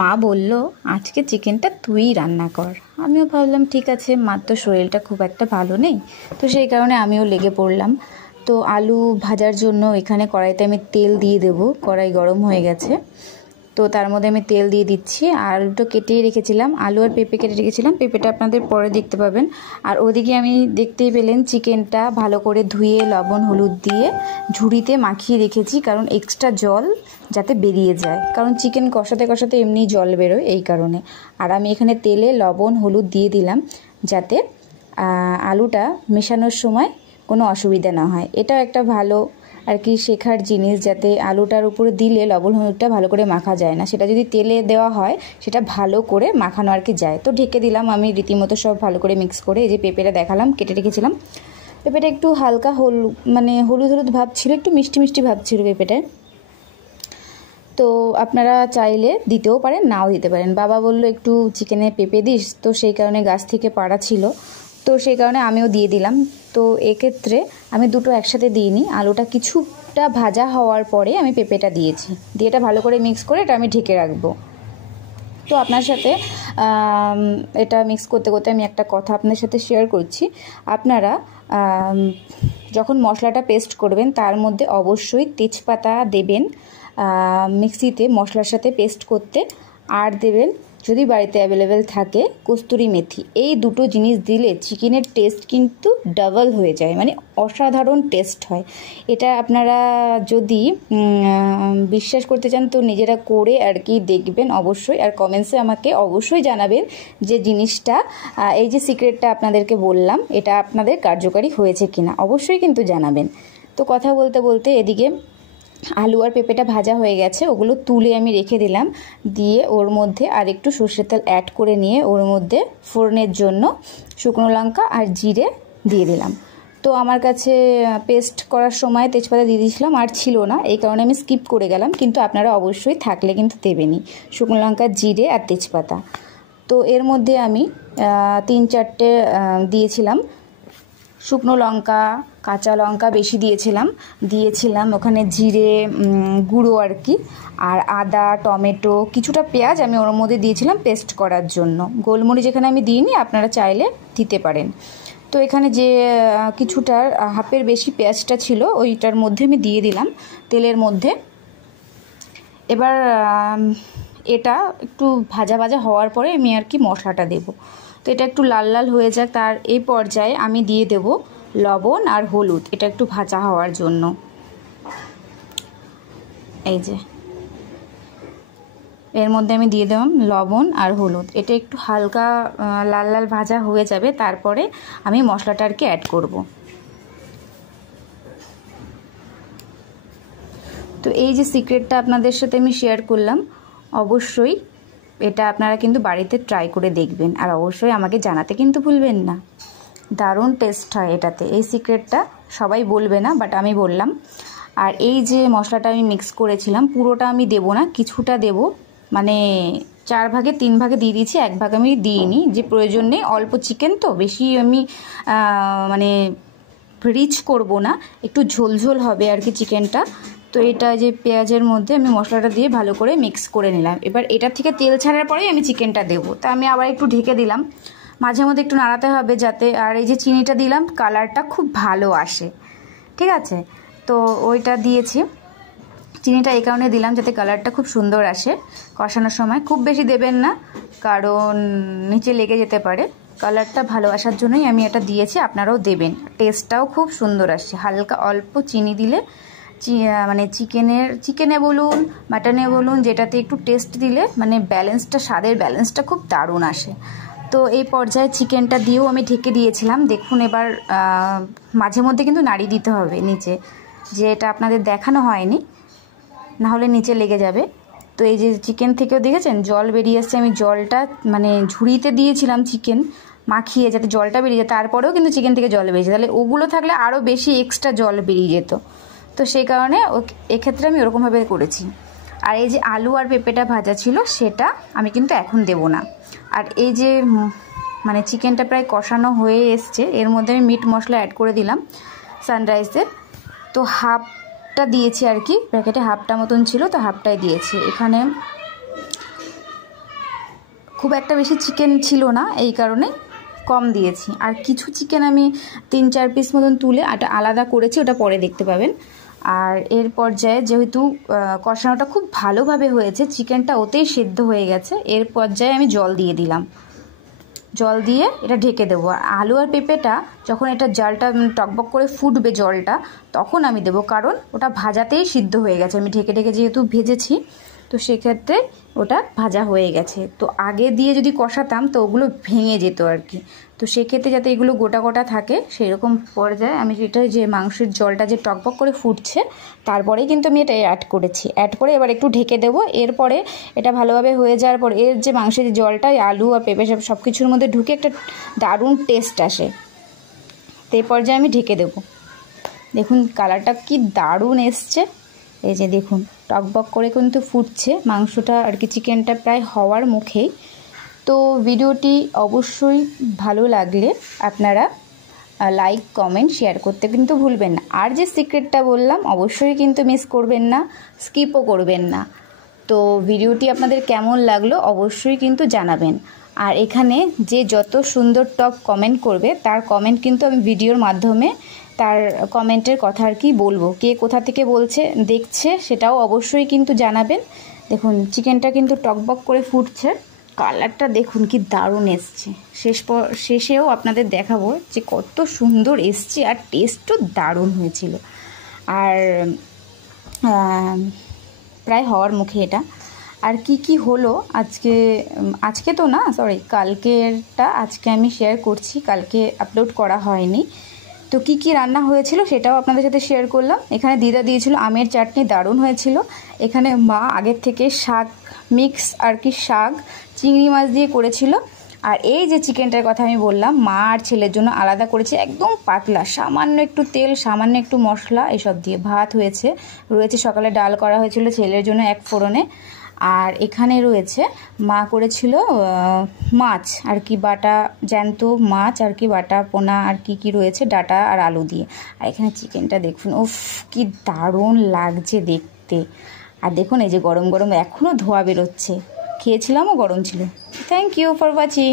মা বলল আজকে চিকেনটা তুই রান্না কর। আমিও ভাবলাম ঠিক আছে, মার তো শরীরটা খুব একটা ভালো নেই, তো সেই কারণে আমিও লেগে পড়লাম। তো আলু ভাজার জন্য এখানে কড়াইতে আমি তেল দিয়ে দেবো। কড়াই গরম হয়ে গেছে, তো তার মধ্যে আমি তেল দিয়ে দিচ্ছি। আর আলুটা কেটেই রেখেছিলাম, আলু আর পেঁপে কেটে রেখেছিলাম, পেঁপেটা আপনাদের পরে দেখতে পাবেন। আর ওদিকে আমি দেখতেই পেলেন চিকেনটা ভালো করে ধুয়ে লবণ হলুদ দিয়ে ঝুড়িতে মাখিয়ে রেখেছি, কারণ এক্সট্রা জল যাতে বেরিয়ে যায়, কারণ চিকেন কষাতে কষাতে এমনি জল বেরোয় এই কারণে। আর আমি এখানে তেলে লবণ হলুদ দিয়ে দিলাম যাতে আলুটা মেশানোর সময় কোনো অসুবিধা না হয়। এটাও একটা ভালো আর কি শেখার জিনিস, যাতে আলুটার উপরে দিলে লবণ হলুদটা ভালো করে মাখা যায় না, সেটা যদি তেলে দেওয়া হয় সেটা ভালো করে মাখানো আর কি যায়। তো ঢেকে দিলাম আমি রীতিমতো সব ভালো করে মিক্স করে। এই যে পেঁপেটা দেখালাম কেটে রেখেছিলাম, পেঁপেটা একটু হালকা হলুদ হলুদ ভাব ছিল, একটু মিষ্টি মিষ্টি ভাব ছিল পেঁপেটায়। তো আপনারা চাইলে দিতেও পারেন, নাও দিতে পারেন। বাবা বললো একটু চিকেনে পেঁপে দিস, তো সেই কারণে গাছ থেকে পাড়া ছিল, তো সেই কারণে আমিও দিয়ে দিলাম। তো এক্ষেত্রে আমি দুটো একসাথে দিইনি, আলুটা কিছুটা ভাজা হওয়ার পরে আমি পেঁপেটা দিয়েছি, দিয়ে এটা ভালো করে মিক্স করে এটা আমি ঢেকে রাখবো। তো আপনার সাথে এটা মিক্স করতে করতে আমি একটা কথা আপনার সাথে শেয়ার করছি। আপনারা যখন মশলাটা পেস্ট করবেন তার মধ্যে অবশ্যই তেজপাতা দেবেন মিক্সিতে মশলার সাথে পেস্ট করতে, আর দেবেন যদি বাড়িতে অ্যাভেলেবেল থাকে কস্তুরি মেথি। এই দুটো জিনিস দিলে চিকেনের টেস্ট কিন্তু ডাবল হয়ে যায়, মানে অসাধারণ টেস্ট হয়। এটা আপনারা যদি বিশ্বাস করতে চান তো নিজেরা করে আর কি দেখবেন অবশ্যই, আর কমেন্টসে আমাকে অবশ্যই জানাবেন যে জিনিসটা এই যে সিক্রেটটা আপনাদেরকে বললাম এটা আপনাদের কার্যকারী হয়েছে কিনা, অবশ্যই কিন্তু জানাবেন। তো কথা বলতে বলতে এদিকে আলু আর পেঁপেটা ভাজা হয়ে গেছে, ওগুলো তুলে আমি রেখে দিলাম। দিয়ে ওর মধ্যে আর একটু সর্ষের তেল অ্যাড করে নিয়ে ওর মধ্যে ফোড়নের জন্য শুকনো লঙ্কা আর জিরে দিয়ে দিলাম। তো আমার কাছে পেস্ট করার সময় তেজপাতা দিয়ে দিয়েছিলাম, আর ছিল না, এই কারণে আমি স্কিপ করে গেলাম, কিন্তু আপনারা অবশ্যই থাকলে কিন্তু দেবেনই শুকনো লঙ্কা, জিরে আর তেজপাতা। তো এর মধ্যে আমি 3-4টে দিয়েছিলাম শুকনো লঙ্কা, কাঁচা লঙ্কা বেশি দিয়েছিলাম ওখানে জিরে গুঁড়ো আর কি, আর আদা, টমেটো, কিছুটা পেঁয়াজ আমি ওর মধ্যে দিয়েছিলাম পেস্ট করার জন্য। গোলমরিচ এখানে আমি দিইনি, আপনারা চাইলে দিতে পারেন। তো এখানে যে কিছুটার হাফের বেশি পেঁয়াজটা ছিল ওইটার মধ্যে আমি দিয়ে দিলাম তেলের মধ্যে। এবার এটা একটু ভাজা ভাজা হওয়ার পরে আমি আর কি মশলাটা দেব। তো এটা একটু লাল লাল হয়ে যাক, তার এই পর্যায়ে আমি দিয়ে দেব লবণ আর হলুদ, এটা একটু ভাজা হওয়ার জন্য। এই যে এর মধ্যে আমি দিয়ে দিলাম লবণ আর হলুদ, এটা একটু হালকা লাল লাল ভাজা হয়ে যাবে, তারপরে আমি মশলাটা আর কি অ্যাড করব। তো এই যে সিক্রেটটা আপনাদের সাথে আমি শেয়ার করলাম, অবশ্যই এটা আপনারা কিন্তু বাড়িতে ট্রাই করে দেখবেন, আর অবশ্যই আমাকে জানাতে কিন্তু ভুলবেন না। দারুণ টেস্ট হয় এটাতে, এই সিক্রেটটা সবাই বলবে না, বাট আমি বললাম। আর এই যে মশলাটা আমি মিক্স করেছিলাম পুরোটা আমি দেব না, কিছুটা দেব, মানে 4 ভাগে 3 ভাগে দিয়ে দিয়েছি, 1 ভাগ আমি দিইনি, যে প্রয়োজন নেই, অল্প চিকেন তো বেশি আমি মানে রিচ করব না, একটু ঝোলঝোল হবে আর কি চিকেনটা। তো এটা যে পেঁয়াজের মধ্যে আমি মশলাটা দিয়ে ভালো করে মিক্স করে নিলাম। এবার এটা থেকে তেল ছাড়ার পরেই আমি চিকেনটা দেবো, তা আমি আবার একটু ঢেকে দিলাম, মাঝে মধ্যে একটু নাড়াতে হবে যাতে। আর এই যে চিনিটা দিলাম কালারটা খুব ভালো আসে, ঠিক আছে। তো ওইটা দিয়েছি, চিনিটা এই কারণে দিলাম যাতে কালারটা খুব সুন্দর আসে। কষানোর সময় খুব বেশি দেবেন না, কারণ নিচে লেগে যেতে পারে, কালারটা ভালো আসার জন্যই আমি এটা দিয়েছি, আপনারাও দেবেন, টেস্টটাও খুব সুন্দর আসে। হালকা অল্প চিনি দিলে মানে চিকেনে বলুন মাটনে বলুন যেটাতে একটু টেস্ট দিলে মানে ব্যালেন্সটা, স্বাদের ব্যালেন্সটা খুব দারুণ আসে। তো এই পর্যায়ে চিকেনটা দিয়েও আমি ঢেকে দিয়েছিলাম। দেখুন এবার মাঝে মধ্যে কিন্তু নাড়িয়ে দিতে হবে নিচে, যে এটা আপনাদের দেখানো হয়নি, নাহলে নিচে লেগে যাবে। তো এই যে চিকেন থেকেও দেখেছেন জল বেরিয়ে আসছে, আমি জলটা মানে ঝুড়িতে দিয়েছিলাম চিকেন মাখিয়ে যাতে জলটা বেরিয়ে যায়, তারপরেও কিন্তু চিকেন থেকে জল বেরিয়েছে, তাহলে ওগুলো থাকলে আরও বেশি এক্সট্রা জল বেরিয়ে যেত। তো সেই কারণে এক্ষেত্রে আমি ওরকমভাবে করেছি। আর এই যে আলু আর পেঁপেটা ভাজা ছিল সেটা আমি কিন্তু এখন দেব না। আর এই যে মানে চিকেনটা প্রায় কষানো হয়ে এসছে, এর মধ্যে আমি মিট মশলা অ্যাড করে দিলাম সানরাইজের। তো হাফটা দিয়েছি আর কি, প্যাকেটে হাফটা মতন ছিল, তো হাফটাই দিয়েছি। এখানে খুব একটা বেশি চিকেন ছিল না, এই কারণে কম দিয়েছি। আর কিছু চিকেন আমি 3-4 পিস মতন তুলে ওটা আলাদা করেছি, ওটা পরে দেখতে পাবেন। আর এর পর্যায়ে যেহেতু কষানোটা খুব ভালোভাবে হয়েছে, চিকেনটা ওতেই সেদ্ধ হয়ে গেছে, এর পর্যায়ে আমি জল দিয়ে দিলাম। জল দিয়ে এটা ঢেকে দেবো। আর আলু আর পেঁপেটা যখন এটা জালটা টকবক করে ফুটবে জলটা, তখন আমি দেবো, কারণ ওটা ভাজাতেই সিদ্ধ হয়ে গেছে। আমি ঢেকে ঢেকে যেহেতু ভেজেছি, তো সেক্ষেত্রে ওটা ভাজা হয়ে গেছে। তো আগে দিয়ে যদি কষাতাম তো ওগুলো ভেঙে যেত আর কি। তো সেক্ষেত্রে যাতে এগুলো গোটা গোটা থাকে সেই রকম পর্যায়ে আমি যেটা যে মাংসের জলটা যে টকবক করে ফুটছে, তারপরেই কিন্তু আমি এটা অ্যাড করেছি। অ্যাড করে এবার একটু ঢেকে দেবো। এরপরে এটা ভালোভাবে হয়ে যাওয়ার পর এর যে মাংসের যে জলটা আলু আর পেঁপে সব কিছুর মধ্যে ঢুকে একটা দারুণ টেস্ট আসে। তো এই পর্যায়ে আমি ঢেকে দেবো। দেখুন কালারটা কি দারুণ এসছে, এই যে দেখুন টকবক করে কিন্তু ফুটছে মাংসটা আর কি, চিকেনটা প্রায় হওয়ার মুখেই। তো ভিডিওটি অবশ্যই ভালো লাগলে আপনারা লাইক কমেন্ট শেয়ার করতে কিন্তু ভুলবেন না। আর যে সিক্রেটটা বললাম অবশ্যই কিন্তু মিস করবেন না, স্কিপও করবেন না। তো ভিডিওটি আপনাদের কেমন লাগলো অবশ্যই কিন্তু জানাবেন। আর এখানে যে যত সুন্দর টপ কমেন্ট করবে তার কমেন্ট কিন্তু আমি ভিডিওর মাধ্যমে তার কমেন্টের কথা আর কি বলবো, কে কোথা থেকে বলছে দেখছে সেটাও অবশ্যই কিন্তু জানাবেন। দেখুন চিকেনটা কিন্তু টকবক করে ফুটছে, কালারটা দেখুন কি দারুণ এসছে। শেষেও আপনাদের দেখাবো যে কত সুন্দর এসছে, আর টেস্টও দারুণ হয়েছিল। আর প্রায় হওয়ার মুখে এটা। আর কি হলো আজকে তো না, সরি কালকেরটা আজকে আমি শেয়ার করছি, কালকে আপলোড করা হয়নি। তো কি রান্না হয়েছিল সেটাও আপনাদের সাথে শেয়ার করলাম। এখানে দিদা দিয়েছিল আমের চাটনি, দারুণ হয়েছিল। এখানে মা আগের থেকে শাক মিক্স আর কি, শাক চিংড়ি মাছ দিয়ে করেছিল। আর এই যে চিকেনটার কথা আমি বললাম, মা আর ছেলের জন্য আলাদা করেছে, একদম পাতলা, সামান্য একটু তেল, সামান্য একটু মশলা এসব দিয়ে ভাত হয়েছে। সকালে ডাল করা হয়েছিল ছেলের জন্য এক ফোড়নে। আর এখানে রয়েছে মা করেছিল মাছ আর কি, বাটা জ্যান্ত মাছ আর কি, বাটা পোনা আর কি রয়েছে, ডাটা আর আলু দিয়ে। আর এখানে চিকেনটা দেখুন, উফ কি দারুণ লাগছে দেখতে। আর দেখুন এই যে গরম গরম এখনও ধোয়া বেরোচ্ছে, খেয়েছিলামও গরম ছিল। Thank you for watching.